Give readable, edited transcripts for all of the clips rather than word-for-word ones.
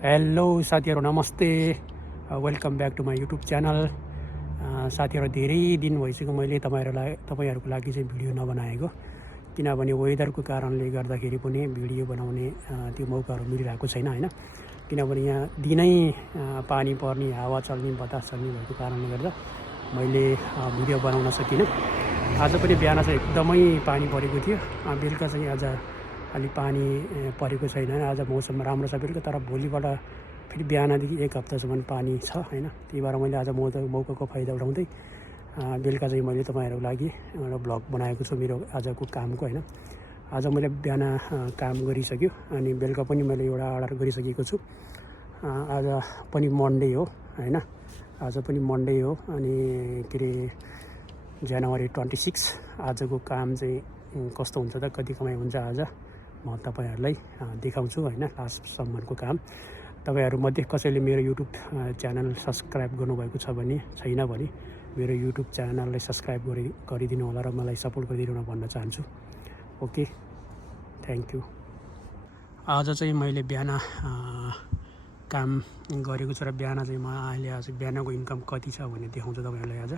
Hello साथीहरू नमस्ते, welcome back to my YouTube channel. साथीहरू धेरै दिन भइसक्यो मैले तपाईँहरूको लागि चाहिँ भिडियो नबनाएको, किनभने वेदरको कारणले गर्दाखेरि पनि भिडियो बनाउने त्यो मौकाहरू मिलिरहेको छैन होइन। किनभने यहाँ दिनै पानी पर्ने, हावा चल्ने, बतास चल्ने भएको कारणले गर्दा मैले भिडियो बनाउन सकिनँ। आज पनि बिहान चाहिँ एकदमै पानी परेको थियो, बेलुका चाहिँ आज अलि पानी परेको छैन। आज मौसम राम्रो छ बेलुका, तर भोलिबाट फेरि बिहानदेखि एक हप्तासम्म पानी छ होइन। त्यही भएर मैले आज मौकाको फाइदा उठाउँदै बेलुका चाहिँ मैले तपाईँहरूको लागि एउटा भ्लग बनाएको छु मेरो आजको कामको होइन। आज मैले बिहान काम गरिसक्यो अनि बेलुका पनि मैले एउटा अर्डर गरिसकेको छु। आज पनि मन्डे हो होइन, आज पनि मन्डे हो अनि के अरे जनवरी 26। आजको काम चाहिँ कस्तो हुन्छ त, कति कमाइ हुन्छ आज म तपाईँहरूलाई देखाउँछु होइन। लास्टसम्मको काम तपाईँहरूमध्ये कसैले मेरो युट्युब च्यानल सब्सक्राइब गर्नुभएको छ भने, छैन भने मेरो युट्युब च्यानललाई सब्सक्राइब गरिदिनु होला र मलाई सपोर्ट गरिदिनु भन्न चाहन्छु। Okay, thank you. आज चाहिँ मैले बिहान काम गरेको छु र बिहान चाहिँ म अहिले आज बिहानको इन्कम कति छ भने देखाउँछु तपाईँहरूलाई। आज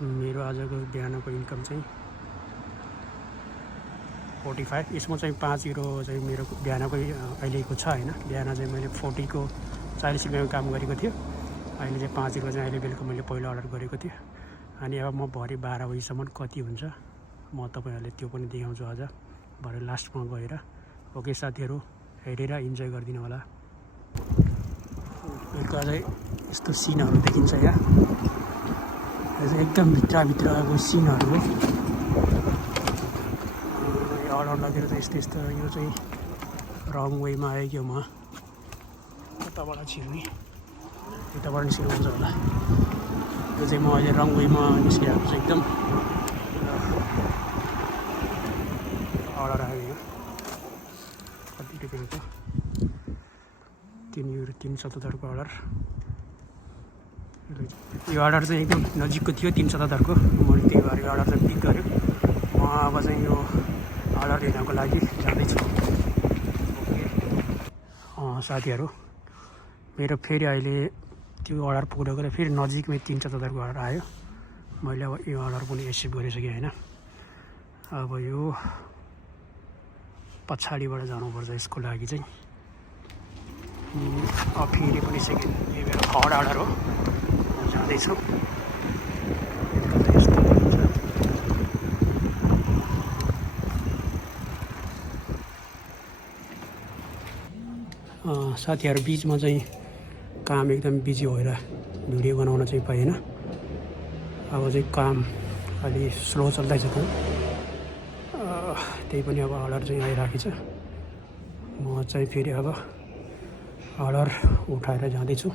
मेरो आजको बिहानको इन्कम चाहिँ 45। यसमा चाहिँ 5 युरो चाहिँ मेरो बिहानकै अहिलेको छ होइन। बिहान चाहिँ मैले 40 को 40 रुपियाँको काम गरेको थियो। अहिले चाहिँ 5 युरो चाहिँ अहिले बेलुका मैले पहिला अर्डर गरेको थिएँ। अनि अब म भरे 12 बजीसम्म कति हुन्छ म तपाईँहरूले त्यो पनि देखाउँछु आज भरे लास्टमा गएर। ओके साथीहरू, हेरेर इन्जोय गरिदिनु होला। बेलुका चाहिँ यस्तो सिनहरू देखिन्छ यहाँ, एकदम भित्रको सिनहरू हो। अर्डर लगेर चाहिँ यस्तो यो चाहिँ रङ वेमा आयो कि म कताबाट छिर्ने, यताबाट निस्किनु हुन्छ होला। यो चाहिँ म अहिले रङ वेमा निस्किरहेको छु एकदम। अर्डर आयो यहाँ कति रुपियाँको, 3 युरो 377 को अर्डर। यो अर्डर चाहिँ एकदम नजिकको थियो 377 को, मैले त्यही भएर यो अर्डर चाहिँ पिक गरेँ। म अब चाहिँ यो अर्डर दिनको लागि जाँदैछु। साथीहरू, मेरो फेरि अहिले त्यो अर्डर पुरा गरेर फेरि नजिकमै 377 को अर्डर आयो। मैले अब यो अर्डर पनि एक्सेप्ट गरिसकेँ होइन। अब यो पछाडिबाट जानुपर्छ यसको लागि चाहिँ। फेरि पनि सेकेन्ड, यो मेरो थर्ड अर्डर हो, म जाँदैछु। साथीहरू, बिचमा चाहिँ काम एकदम बिजी भएर भिडियो बनाउन चाहिँ पाएन। अब चाहिँ काम अलि स्लो चल्दैछ त, त्यही पनि अब अर्डर चाहिँ आइरहेको छ। म चाहिँ फेरि अब अर्डर उठाएर जाँदैछु।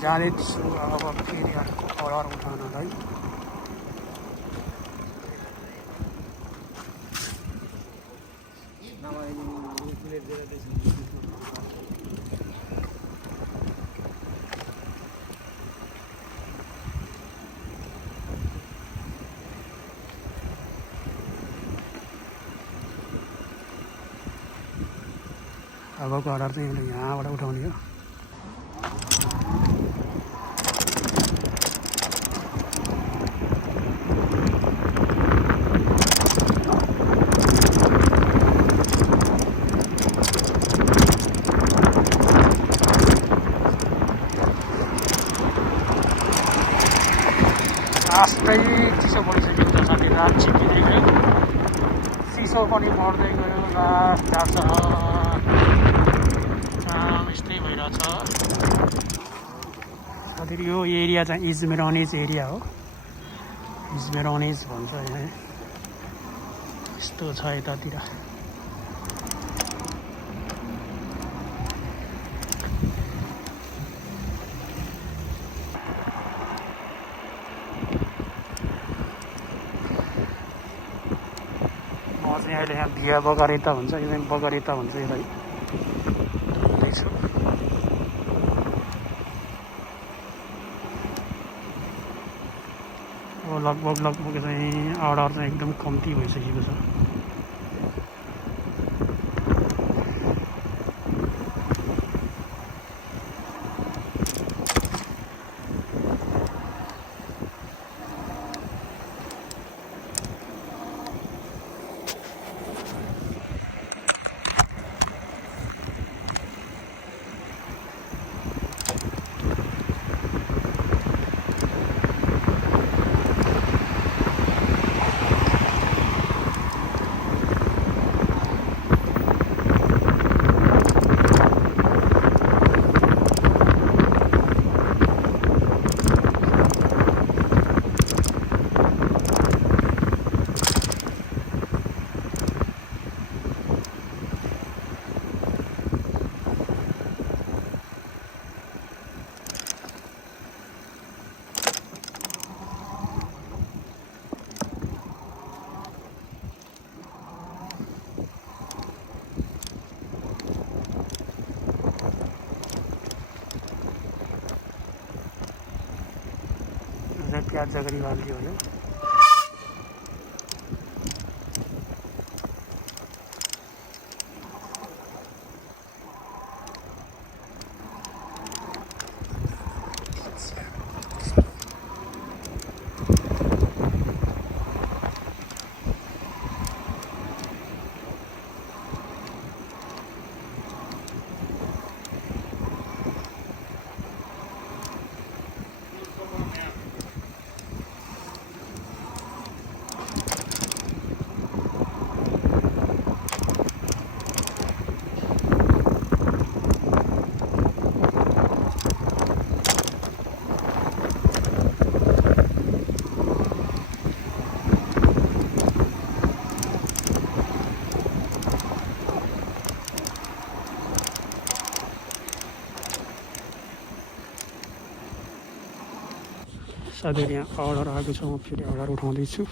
जाँदैछु अब फेरि अर्को अर्डर उठाउनलाई। अबको अर्डर चाहिँ यहाँबाट उठाउने हो। लास्टै चिसो पडिसक्यो त साथी रात छिप्पिँदै गयो चिसो पनि बढ्दै गयो लास्ट जान्छ यस्तै भइरहेछ साथीहरू यो एरिया चाहिँ इजमेरोनिज एरिया हो इजमेरोनिज भन्छ यहाँ यस्तो छ यतातिर अहिले यहाँ बिहा बगरेता भन्छ यो बगरेता भन्छ यसलाई हिँड्दैछु अब लगभग चाहिँ अर्डर चाहिँ एकदम कम्ती भइसकेको छ प्याज जगरी हालिदियो भने साथीहरू यहाँ अर्डर आएको छ म फेरि अर्डर उठाउँदैछु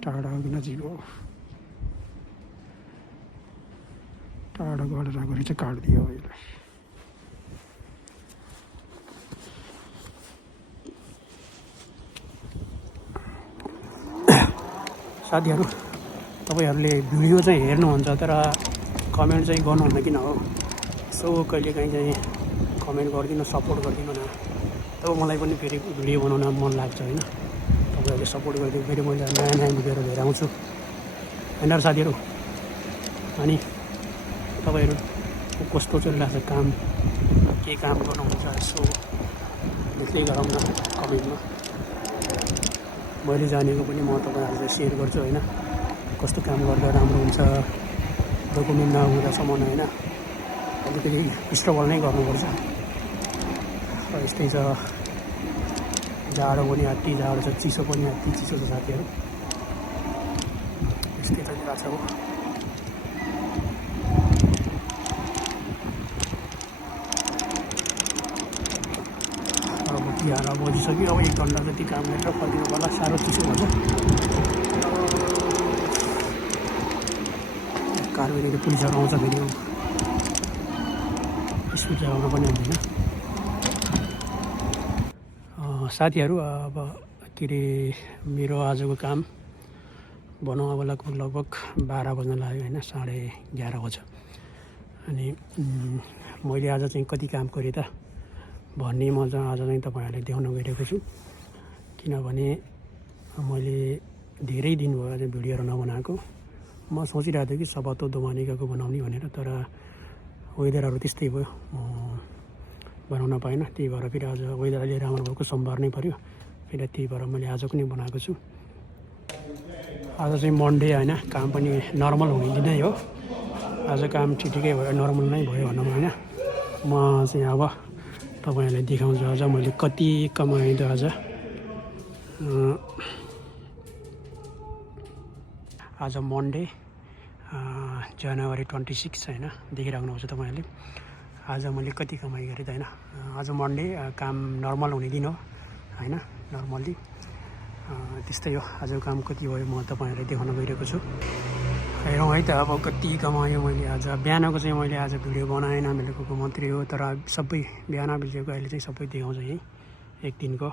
टाढा नजिक हो टाढा गरेर आएको रहेछ काटिदियो यसलाई साथीहरू तपाईहरूले भिडियो चाहिँ हेर्नुहुन्छ तर कमेन्ट चाहिँ गर्नुहुन्न किन हो सो कहिलेकाहीँ चाहिँ कमेन्ट गरिदिनु सपोर्ट गरिदिनु न तब मलाई पनि फेरि भिडियो बनाउन मन लाग्छ होइन तपाईँहरूले सपोर्ट गरिदिनु फेरि मैले नयाँ नयाँ भिडियोहरू लिएर आउँछु होइन र साथीहरू अनि तपाईँहरू कस्तो चलिरहेको छ काम के काम गर्नुहुन्छ यसो लेख्दै गरौँ न कमेन्टमा मैले जानेको पनि म तपाईँहरूलाई सेयर गर्छु होइन कस्तो काम गर्दा राम्रो हुन्छ डकुमेन्ट नहुँदासम्म होइन अलिकति स्ट्रगल नै गर्नुपर्छ यस्तै छ जाडो पनि अति जाडो छ चिसो पनि अति चिसो छ साथीहरू यस्तै चलिरहेको छ अब 11 बजिसक्यो अब 1 घन्टा जति काम गरेर फर्किनु पर्ला साह्रो चिसो भन्छ कारबाहीले पुलिसहरू आउँछ फेरि स्पिड चलाउन पनि आउँदैन साथीहरू अब के अरे मेरो आजको काम भनौँ अब लगभग 12 बज्न लाग्यो होइन 11:30 बज्यो अनि मैले आज चाहिँ कति काम गरेँ त भन्ने म आज चाहिँ तपाईँहरूलाई देखाउन गइरहेको छु किनभने मैले धेरै दिन भयो अझै भिडियोहरू नबनाएको म सोचिरहेको थिएँ कि सबातो दोमानिकाको बनाउने भनेर तर वेदरहरू त्यस्तै भयो बनाउन पाएन, त्यही भएर फेरि आज वेदर अलि राम्रो भएको सोमबार नै पऱ्यो, फेरि त्यही भएर मैले आजको नै बनाएको छु। आज चाहिँ मन्डे होइन, काम पनि नर्मल हुने दिनै हो। आज काम ठिकै भयो, नर्मल नै भयो भनौँ होइन। म चाहिँ अब तपाईँहरूलाई देखाउँछु आज मैले कति कमाएँ त आज मन्डे जनवरी 26 होइन, देखिराख्नुहुन्छ तपाईँहरूले। आज मैले कति कमाइ गरेँ त होइन। आज मन्डे, काम नर्मल हुने दिन हो होइन, नर्मल्ली त्यस्तै हो। आजको काम कति भयो म तपाईँहरूलाई देखाउन गइरहेको छु। हेरौँ है त अब कति कमाएँ मैले आज। बिहानको चाहिँ मैले आज भिडियो बनाएन, मैले गएको मात्रै हो, तर सबै बिहान भिडियोको अहिले चाहिँ सबै देखाउँछ यहीँ एक दिनको।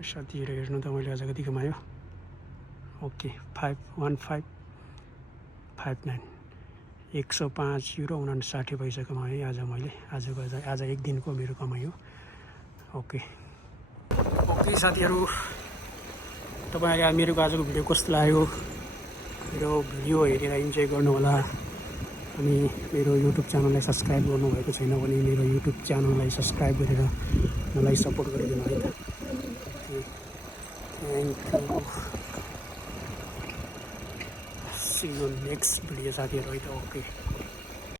साथीहरू हेर्नु त मैले आज कति कमायो। ओके 51559 105 पैसा कमाएँ आज मैले। आज एक दिनको मेरो कमाइ हो। ओके साथीहरू, तपाईँहरूले मेरो आजको भिडियो कस्तो लाग्यो, मेरो भिडियो हेरेर इन्जोय गर्नु होला। अनि मेरो युट्युब च्यानललाई सब्सक्राइब गर्नुभएको छैन भने मेरो युट्युब च्यानललाई सब्सक्राइब गरेर मलाई सपोर्ट गरिदिनु है त। Thank you. See you next video साथीहरू है त। ओके।